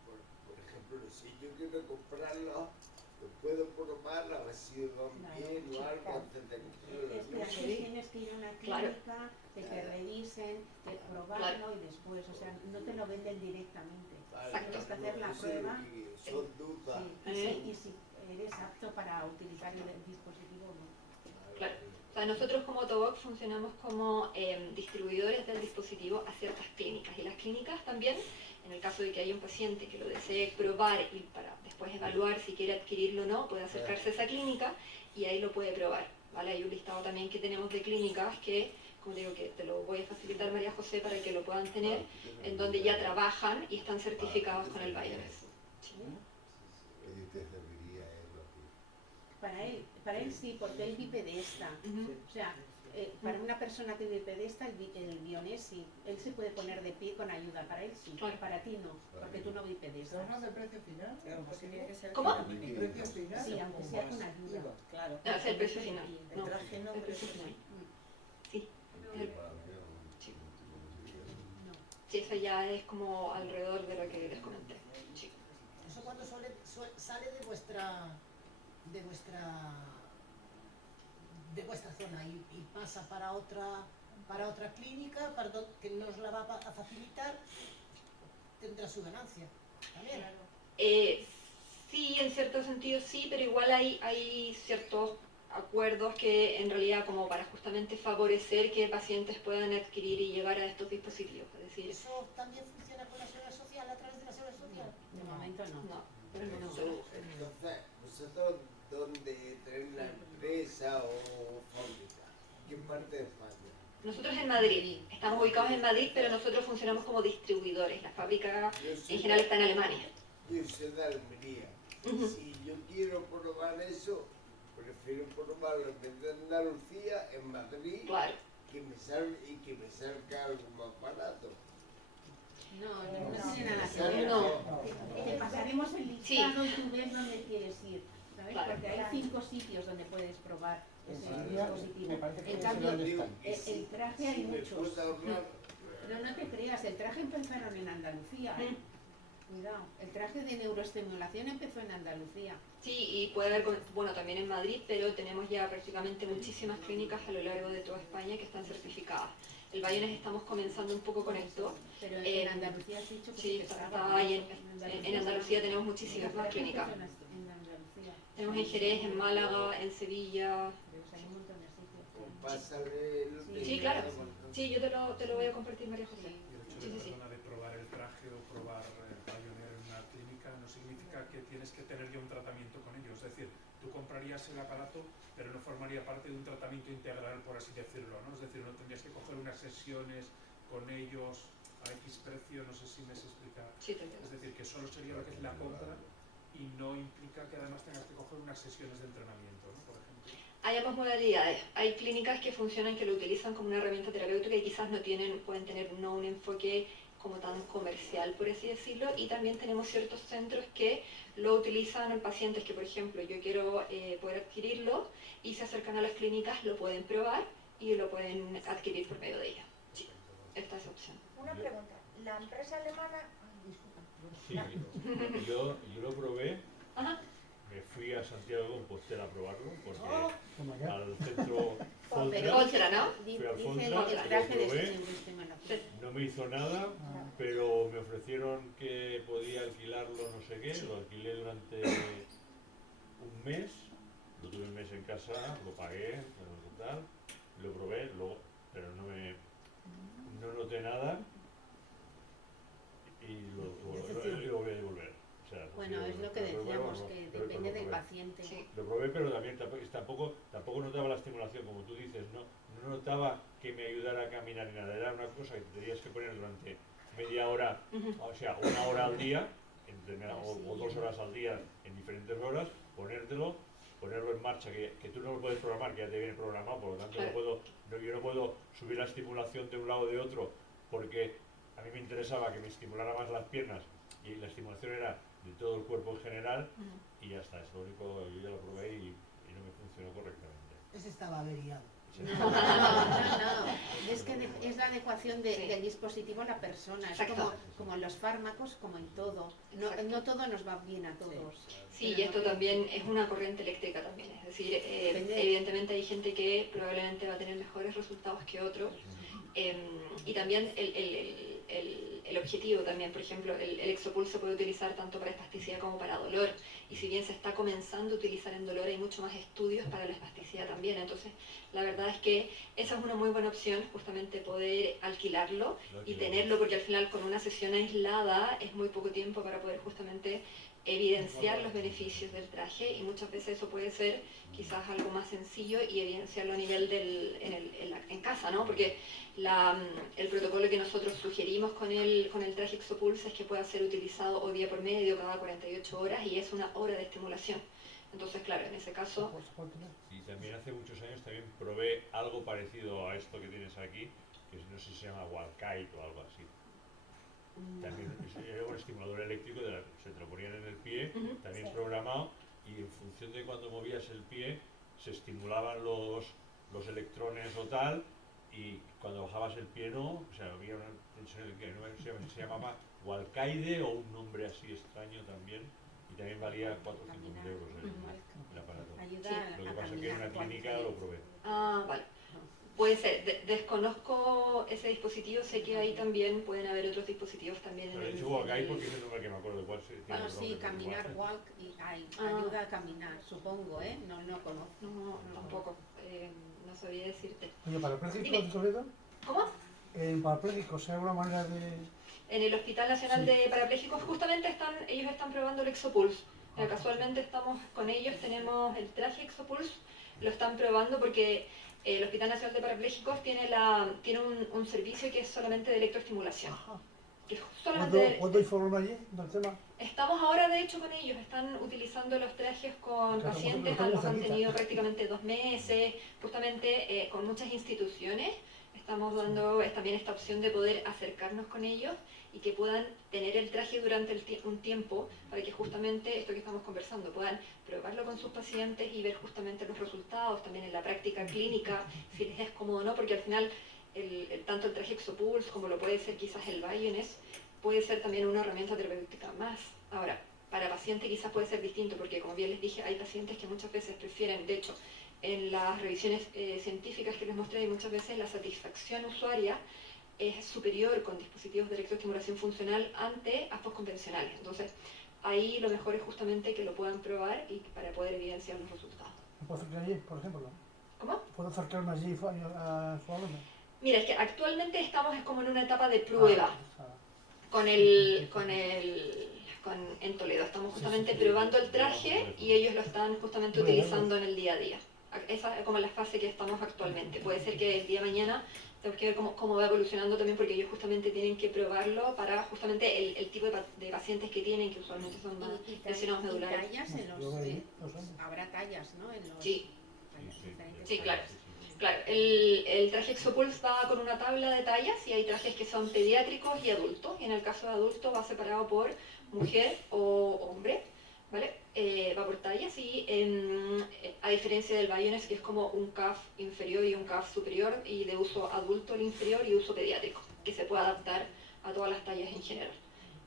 por ejemplo, si yo quiero comprarlo, lo puedo probar a ver si van bien o algo antes de Es que comprarlo. aquí tienes que ir a una Claro. clínica, que te revisen, que probarlo y después, o sea, no te lo venden directamente. Tienes que hacer la Eso prueba. son dudas. Sí, y si eres apto para utilizar el dispositivo o no. Claro. O sea, nosotros como Toboc funcionamos como distribuidores del dispositivo a ciertas clínicas, y las clínicas también, en el caso de que haya un paciente que lo desee probar y para después evaluar si quiere adquirirlo o no, puede acercarse a esa clínica y ahí lo puede probar, ¿vale? Hay un listado también que tenemos de clínicas que, como digo, que te lo voy a facilitar, María José, para que lo puedan tener, en donde ya trabajan y están certificados con el Bioness. ¿Y te serviría eso a ti? Para él sí, porque él bipedesta. Ujú. O sea, para una persona que vive pedesta, el bionés sí, él se puede poner de pie con ayuda, para él sí, Claro. para ti no, porque tú no bipedestas. ¿Estamos de precio final? Claro, pues tiene que ser ¿Cómo? con ¿El precio final? Sí, aunque sea con ayuda. Claro. No, es el precio final. El No, traje no, el pero precio eso final. sí. Sí. El- Sí. No. Sí, eso ya es como alrededor de lo que les comenté. Sí. Eso cuando sale de vuestra zona y pasa para otra clínica que nos la va a facilitar, tendrá su ganancia también. Sí, en cierto sentido sí, pero igual hay ciertos acuerdos que en realidad como para justamente favorecer que pacientes puedan adquirir y llegar a estos dispositivos. Es decir, ¿Eso también funciona con la seguridad social, a través de la seguridad social? De momento no. no, pero no, No. solo. Entonces, ¿vosotros dónde tenéis la empresa o fábrica? ¿Qué parte de España? Nosotros en Madrid, estamos ubicados en Madrid, pero nosotros funcionamos como distribuidores. La fábrica Yo en soy general está en Alemania. Yo soy de Almería. Ujú. Si yo quiero probar eso, prefiero probarlo en vez de Andalucía, en Madrid, Claro. que me salga algo más barato. No tiene nada que ¿Sabes? ver. No. Te pasaremos el listado y tú ves dónde quieres ir, ¿sabes? Claro. Porque hay 5 sitios donde puedes probar ese Madrid, dispositivo. me parece que En no sé cambio, dónde Digo, están. el traje hay si me muchos. puedo ahorrar, Pero no te creas, el traje empezaron en Andalucía, ¿eh? Cuidado, el traje de neuroestimulación empezó en Andalucía. Sí, y puede haber, bueno, también en Madrid, pero tenemos ya prácticamente muchísimas clínicas a lo largo de toda España que están certificadas. El Bayones estamos comenzando un poco con esto. Pero Eh, en Andalucía has dicho que Sí, está ahí en Andalucía tenemos muchísimas más clínicas. En Andalucía. Tenemos en Jerez, en Málaga, en Sevilla. Pues hay un montón de sitios. pues pásale el Sí, claro. Sí, yo te lo voy a compartir, María José. Y el hecho Sí, de, sí, sí. perdona, de probar el traje o probar Pioneer en una clínica no significa que tienes que tener ya un tratamiento con ellos. Es decir, tú comprarías el aparato, pero no formaría parte de un tratamiento integral, por así decirlo, ¿no? Es decir, no tendrías que coger unas sesiones con ellos a X precio, no sé si me sé explicar. Sí, te entiendo. Es decir, que solo sería lo que es la compra y no implica que además tengas que coger unas sesiones de entrenamiento, ¿no? Por ejemplo. Hay ambas modalidades. Hay clínicas que funcionan, que lo utilizan como una herramienta terapéutica y quizás pueden tener no un enfoque como tan comercial, por así decirlo, y también tenemos ciertos centros que lo utilizan en pacientes que, por ejemplo, yo quiero poder adquirirlo y se acercan a las clínicas, lo pueden probar y lo pueden adquirir por medio de ella. Sí, esta es la opción. Una pregunta. La empresa alemana... Ay, disculpa. Sí, yo lo probé, Ajá. me fui a Santiago de Compostela a probarlo, porque Toma ya. al centro Pero Foltra Contra, ¿no? Fui al Dice Fontra, el traje lo de probé. neuroestimulación. no me hizo nada, pero me ofrecieron que podía alquilarlo no sé qué, lo alquilé durante un mes, lo tuve un mes en casa, lo pagué, tal, lo probé, pero no noté nada y lo voy a devolver. O sea, Bueno, es lo que decíamos, que depende del paciente. Sí. Lo probé, pero también tampoco notaba la estimulación, como tú dices, no notaba que me ayudara a caminar ni nada, era una cosa que te tenías que poner durante media hora, o sea, una hora al día, o 2 horas al día en diferentes horas, ponerlo en marcha, que tú no lo puedes programar, que ya te viene programado, por lo tanto Claro. yo no puedo subir la estimulación de un lado o de otro, porque a mí me interesaba que me estimulara más las piernas y la estimulación era de todo el cuerpo en general y ya está, es lo único, yo ya lo probé y no me funcionó correctamente. Ese estaba averiado. No, es que es la adecuación del dispositivo a la persona, es Exacto. como los fármacos, como en todo. Exacto. No todo nos va bien a todos. Sí, Pero y esto no- también es una corriente eléctrica también, es decir, Depende. evidentemente hay gente que probablemente va a tener mejores resultados que otros, y también el objetivo también, por ejemplo, el Exopul se puede utilizar tanto para espasticidad como para dolor, y si bien se está comenzando a utilizar en dolor, hay mucho más estudios para la espasticidad también, entonces la verdad es que esa es una muy buena opción, justamente poder alquilarlo y tenerlo, porque al final con una sesión aislada es muy poco tiempo para poder justamente evidenciar los beneficios del traje, y muchas veces eso puede ser quizás algo más sencillo y evidenciarlo a nivel en casa, ¿no? Porque el protocolo que nosotros sugerimos con el traje Exopulse es que pueda ser utilizado o día por medio, cada 48 horas, y es una hora de estimulación. Entonces, claro, en ese caso, ¿Cuánto no? Sí, también hace muchos años también probé algo parecido a esto que tienes aquí, que no sé si se llama Walkite o algo así. También era un estimulador eléctrico, se te lo ponían en el pie, también Sí. programado, y en función de cuando movías el pie se estimulaban los electrones o tal, y cuando bajabas el pie no, o sea, había una tensión en el pie, ¿no? Se llamaba Walkide o un nombre así extraño también, y también valía 4 o 5 mil euros el aparato. Ayuda Sí. Lo que a pasa es que en una caminar. clínica lo probé. Ah, vale. Puede ser. Desconozco ese dispositivo, sé que ahí también pueden haber otros dispositivos también Pero en he el... dicho Walkite porque es el nombre que me acuerdo de cuál se tiene Bueno, el sí, nombre, pero caminar, igual. walk, y ayuda a caminar, supongo, ¿eh? No conozco. No, tampoco. No sabía decirte. Oye, parapléjicos Dime. de Toledo, ¿Cómo? en parapléjicos, ¿hay alguna manera de...? En el Hospital Nacional Sí. de Parapléjicos justamente ellos están probando el Exopulse. Casualmente estamos con ellos, tenemos el traje Exopulse, lo están probando porque el Hospital Nacional de Parapléjicos tiene un servicio que es solamente de electroestimulación. Ajá. Que es solamente ¿Puedo informarme allí del tema? Estamos ahora de hecho con ellos, están utilizando los trajes con Claro, pacientes, estamos los han cerquita. tenido prácticamente 2 meses, justamente con muchas instituciones. Estamos dando también esta opción de poder acercarnos con ellos y que puedan tener el traje durante un tiempo para que justamente esto que estamos conversando, puedan probarlo con sus pacientes y ver justamente los resultados también en la práctica clínica, si les es cómodo o no, porque al final tanto el traje Exopulse como lo puede ser quizás el Bioness, puede ser también una herramienta terapéutica más. Ahora, para paciente quizás puede ser distinto, porque como bien les dije, hay pacientes que muchas veces prefieren, de hecho, en las revisiones científicas que les mostré, muchas veces la satisfacción usuaria es superior con dispositivos de electroestimulación funcional ante ASPOs convencionales. Entonces, ahí lo mejor es justamente que lo puedan probar y para poder evidenciar los resultados. ¿Me puedo acercar allí, por ejemplo? ¿Cómo? ¿Puedo acercarme allí a su alumno? Mira, es que actualmente estamos como en una etapa de prueba. Ah, En Toledo. Estamos justamente probando el traje y ellos lo están justamente Bueno, utilizando en el día a día. Esa es como la fase que estamos actualmente. Puede ser que el día de mañana tenemos que ver cómo va evolucionando también, porque ellos justamente tienen que probarlo para justamente el tipo de pacientes que tienen, que usualmente son más lesionados medulares. tallas en Yo los, ahí, los hombres. habrá tallas, ¿no? En los, Sí. diferentes Sí, claro. tallas. Claro, el traje Exopulse va con una tabla de tallas y hay trajes que son pediátricos y adultos. Y en el caso de adultos va separado por mujer o hombre, ¿vale? Va por tallas y a diferencia del Bioness, que es como un CAF inferior y un CAF superior, y de uso adulto el inferior y uso pediátrico, que se puede adaptar a todas las tallas en general.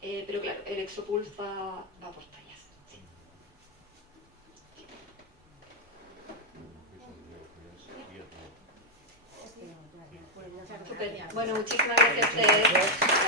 Pero claro, el Exopulse va por tallas. Sí. Pues muchas Súper. gracias. Bueno, muchísimas gracias a ustedes.